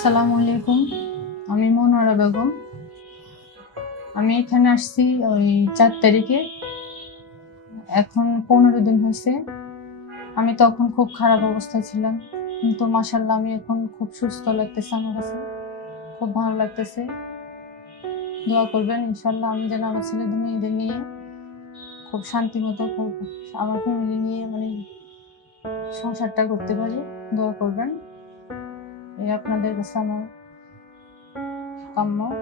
আসসালামু আলাইকুম। আমি মনোয়ারা বেগম। আমি এখানে আসছি ওই চার তারিখে। এখন পনেরো দিন হয়েছে। আমি তখন খুব খারাপ অবস্থায় ছিলাম। কিন্তু মাসাল্লাহ আমি এখন খুব সুস্থ লাগতেছে আমার কাছে। খুব ভালো লাগতেছে। দোয়া করবেন ইনশাল্লাহ আমি যেন আমার ছেলেদের, মেয়েদের নিয়ে খুব শান্তি মতো আমার ফ্যামিলি নিয়ে মানে সংসারটা করতে পারি। দোয়া করবেন। এই আপনাদের কাছে আমার কাম্য।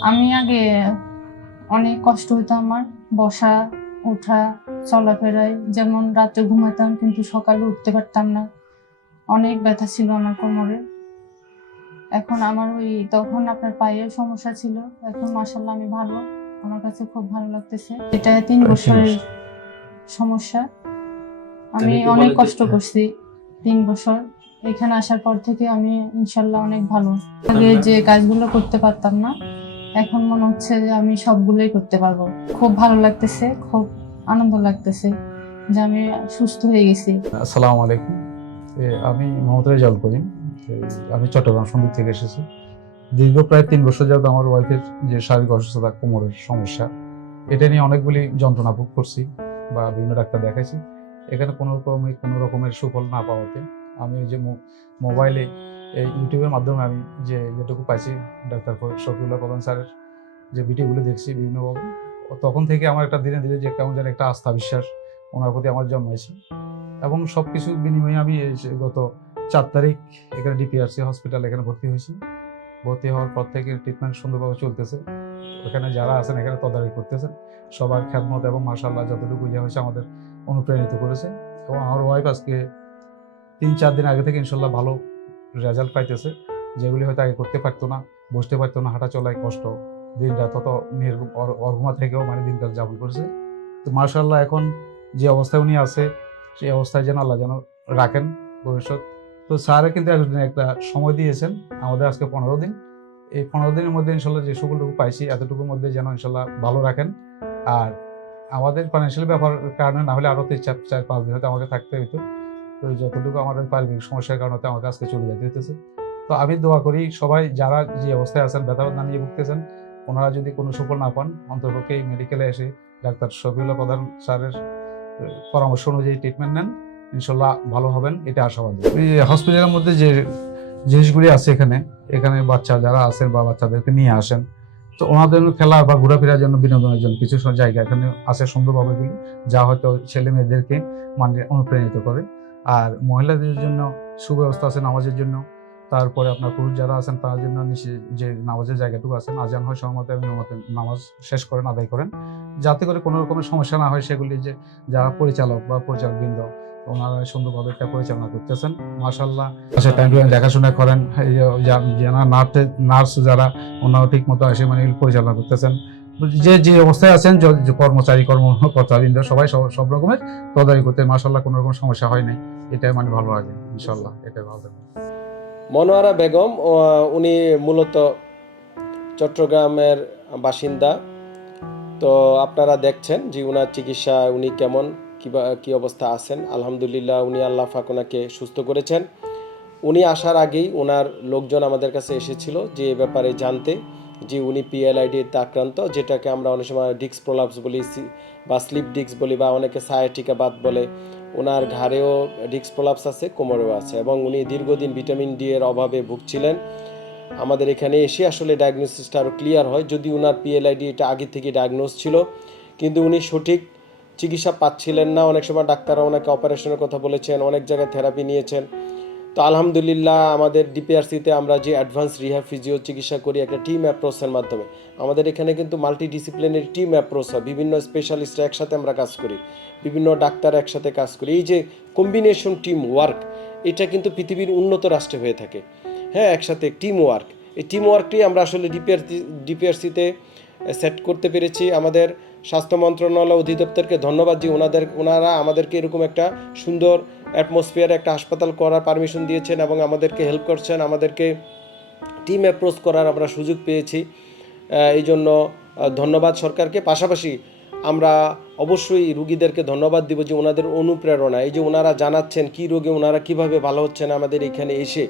আমি আগে অনেক কষ্ট হতো আমার বসা ওঠা চলাফেরায়। যেমন রাত্রে ঘুমাতাম কিন্তু সকালে উঠতে পারতাম না। অনেক ব্যথা ছিল আমার কোমরে। এখন আমার ওই তখন আপনার পায়ে সমস্যা ছিল। এখন মাসাল্লাহ আমি ভালো। আমার কাছে খুব ভালো লাগতেছে। এটা তিন বছরের সমস্যা। আমি আমি অনেক কষ্ট করছি তিন বছর। এখানে আসার পর থেকে আমি ইনশাল্লাহ অনেক ভালো। আগে যে কাজগুলো করতে পারতাম না এখন মনে হচ্ছে যে আমি সবগুলোই করতে পারব। খুব ভালো লাগতেছে খুব আনন্দ লাগতেছে যে আমি সুস্থ হয়ে গেছি। আসসালামু আলাইকুম। আমি মোহাম্মদ রেজাল করিম। আমি চট্টগ্রাম সন্দ্বীপ থেকে এসেছি। দীর্ঘ প্রায় তিন বছর যাবত আমার ওয়াইফের যে শারীরিক অসুস্থতা কোমরের সমস্যা এটা নিয়ে অনেকগুলি যন্ত্রণা ভোগ করছি বা বিভিন্ন ডাক্তার দেখাইছি। এখানে কোনো রকমের কোনো রকমের সুফল না পাওয়াতে আমি যে মোবাইলে এই ইউটিউবের মাধ্যমে আমি যে যেটুকু পাইছি, ডাক্তার শফিউল্লাহ প্রধান স্যারের যে ভিডিওগুলো দেখছি বিভিন্নভাবে, তখন থেকে আমার একটা ধীরে ধীরে যে কেমন যেন একটা আস্থা, বিশ্বাস ওনার প্রতি আমার জন্মাইছে। এবং সব কিছু বিনিময়ে আমি গত চার তারিখ এখানে ডিপিআরসি হসপিটাল এখানে ভর্তি হয়েছি। ভর্তি হওয়ার পর থেকে ট্রিটমেন্ট সুন্দরভাবে চলতেছে। ওখানে যারা আছেন, এখানে তদারকি করতেছেন। সবার খ্যাতমত এবং মার্শাল্লাহ যতটুকু ইয়ে হয়েছে আমাদের অনুপ্রাণিত করেছে। এবং আমার ওয়াইফ আজকে তিন চার দিন আগে থেকে ইনশাল্লাহ ভালো রেজাল্ট পাইতেছে। যেগুলি হয়তো আগে করতে পারতো না, বসতে পারতো না, হাঁটা চলায় কষ্ট। দিন রাত তত মেয়ের অর্ঘমা থেকেও মানে দিনকাল যাপন করছে। তো মার্শাল্লাহ এখন যে অবস্থায় উনি আছে, সেই অবস্থায় যেন আল্লাহ যেন রাখেন ভবিষ্যৎ। তো স্যারে কিন্তু একদিন একটা সময় দিয়েছেন, আমাদের আজকে পনেরো দিন। এই পনেরো দিনের মধ্যে ইনশাল্লাহ যে সকলটুকু পাইছি, এতটুকুর মধ্যে যেন ইনশাল্লাহ ভালো রাখেন। আর আমাদের ফাইন্যান্সিয়াল ব্যাপার কারণে না হলে আরও চার চার পাঁচ দিন হয়তো আমাকে থাকতে হতো তো যতটুকু আমার পারিবারিক সমস্যার কারণে আমাকে আজকে চলে যেতে হতেছে তো আমি দোয়া করি সবাই যারা যে অবস্থায় আছেন ব্যথা বেদনা নিয়ে ভুগতেছেন, ওনারা যদি কোনো সুফল না পান অন্তর্পক্ষে এই মেডিকেলে এসে ডাক্তার শফিউল্লাহ প্রধান স্যারের পরামর্শ অনুযায়ী ট্রিটমেন্ট নেন। ইনশাল্লাহ ভালো হবেন, এটা আশাবাদী। এই হসপিটালের মধ্যে যে জিনিসগুলি আছে এখানে এখানে বাচ্চা যারা আছেন বা বাচ্চাদেরকে নিয়ে আসেন, তো ওনাদের জন্য খেলা বা ঘোরাফেরার জন্য বিনোদনের জন্য কিছু জায়গা এখানে আছে সুন্দরভাবে যা হয়তো ছেলে মেয়েদেরকে মানে অনুপ্রাণিত করে। আর মহিলাদের জন্য সুব্যবস্থা আছে নামাজের জন্য। তারপরে আপনার পুরুষ যারা আছেন, তার জন্য নিচে যে নামাজের জায়গাটুকু আছেন, আজান হয় আমি নামাজ শেষ করেন, আদায় করেন। যাতে করে কোনো রকমের সমস্যা না হয় সেগুলি যে যারা পরিচালক বা পরিচালক বৃন্দ ওনারা সুন্দরভাবে এটা পরিচালনা করতেছেন। মাসাল্লাহ আচ্ছা টাইম টু দেখাশোনা করেন। যারা নার্স নার্স যারা ওনারা ঠিক মতো আসে মানে পরিচালনা করতেছেন। যে যে অবস্থায় আছেন কর্মচারী কর্মকর্তাবৃন্দ সবাই সব রকমের তদারকি করতে মাসাল্লাহ কোনো রকম সমস্যা হয় নাই। এটাই মানে ভালো লাগে ইনশাল্লাহ এটাই ভালো লাগে। মনোয়ারা বেগম উনি মূলত চট্টগ্রামের বাসিন্দা। তো আপনারা দেখছেন যে উনার চিকিৎসা উনি কেমন, কিবা, কি অবস্থা আছেন। আলহামদুলিল্লাহ, উনি আল্লাহ ফাক ওনাকে সুস্থ করেছেন। উনি আসার আগেই ওনার লোকজন আমাদের কাছে এসেছিল যে ব্যাপারে জানতে। যে উনি পিএলআইডিতে আক্রান্ত, যেটাকে আমরা অনেক সময় ডিক্স প্রলাপস বলি বা স্লিপ ডিক্স বলি, বা অনেকে সায়াটিকা বাত বলে ওনার ঘাড়েও ডিক্স প্রলাপস আছে, কোমরেও আছে, এবং উনি দীর্ঘদিন ভিটামিন ডি এর অভাবে ভুগছিলেন। আমাদের এখানে এসে আসলে ডায়াগনোসিসটা আরও ক্লিয়ার হয়, যদি ওনার পিএলআইডি এটা আগে থেকে ডায়াগনোস ছিল, কিন্তু উনি সঠিক চিকিৎসা পাচ্ছিলেন না। অনেক সময় ডাক্তাররা ওনাকে অপারেশনের কথা বলেছেন, অনেক জায়গায় থেরাপি নিয়েছেন। তো আলহামদুলিল্লাহ আমাদের ডিপিআরসিতে আমরা যে অ্যাডভান্স রিহ্যাব ফিজিও চিকিৎসা করি একটা টিম অ্যাপ্রোচের মাধ্যমে। আমাদের এখানে কিন্তু মাল্টি ডিসিপ্লিনারি টিম অ্যাপ্রোচ হয়। বিভিন্ন স্পেশালিস্ট একসাথে আমরা কাজ করি। বিভিন্ন ডাক্তার একসাথে কাজ করি। এই যে কম্বিনেশন টিম ওয়ার্ক এটা কিন্তু পৃথিবীর উন্নত রাষ্ট্রে হয়ে থাকে। হ্যাঁ একসাথে টিম ওয়ার্ক এই টিম ওয়ার্কটি আমরা আসলে ডিপিআরসি ডিপিআরসিতে সেট করতে পেরেছি। আমাদের স্বাস্থ্য মন্ত্রণালয় অধিদপ্তরকে ধন্যবাদ যে ওনাদের, ওনারা আমাদেরকে এরকম একটা সুন্দর অ্যাটমসফিয়ার একটা হাসপাতাল করার পারমিশন দিয়েছেন এবং আমাদেরকে হেল্প করছেন। আমাদেরকে টিম অ্যাপ্রোচ করার আমরা সুযোগ পেয়েছি। এই জন্য ধন্যবাদ সরকারকে। পাশাপাশি আমরা অবশ্যই রুগীদেরকে ধন্যবাদ দিব যে ওনাদের অনুপ্রেরণা এই যে ওনারা জানাচ্ছেন কি রোগে ওনারা কীভাবে ভালো হচ্ছেন আমাদের এখানে এসে।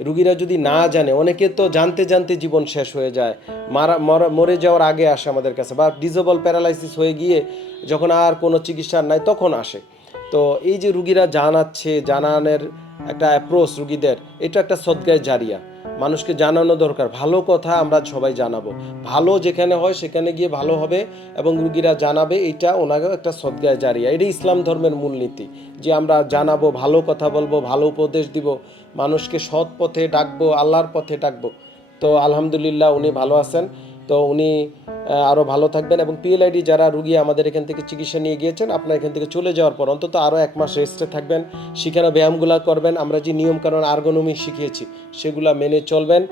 রুগীরা যদি না জানে, অনেকে তো জানতে জানতে জীবন শেষ হয়ে যায়। মারা, মরা- যাওয়ার আগে আসে আমাদের কাছে বা ডিজেবল প্যারালাইসিস হয়ে গিয়ে যখন আর কোনো চিকিৎসা নাই তখন আসে। তো এই যে রুগীরা জানাচ্ছে, জানানের একটা অ্যাপ্রোচ রুগীদের, এটা একটা সদ্গায় জারিয়া। মানুষকে জানানো দরকার। ভালো কথা আমরা সবাই জানাব। ভালো যেখানে হয় সেখানে গিয়ে ভালো হবে এবং রুগীরা জানাবে, এটা ওনাকে একটা সদ্গায় জারিয়া। এটা ইসলাম ধর্মের মূলনীতি যে আমরা জানাব, ভালো কথা বলব, ভালো উপদেশ দিব, মানুষকে সৎ পথে ডাকবো, আল্লাহর পথে ডাকবো। তো আলহামদুলিল্লাহ উনি ভালো আছেন। তো উনি আরও ভালো থাকবেন এবং পিএলআইডি যারা রুগী আমাদের এখান থেকে চিকিৎসা নিয়ে গিয়েছেন, আপনার এখান থেকে চলে যাওয়ার পর অন্তত আরও এক মাস রেস্টে থাকবেন, সেখানে ব্যায়ামগুলো করবেন। আমরা যে নিয়মকানুন আর্গনমি শিখিয়েছি, সেগুলা মেনে চলবেন।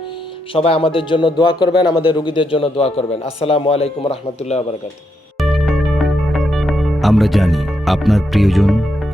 সবাই আমাদের জন্য দোয়া করবেন, আমাদের রুগীদের জন্য দোয়া করবেন। আসসালামু আলাইকুম রহমতুল্লাহ আমরা জানি আপনার প্রিয়জন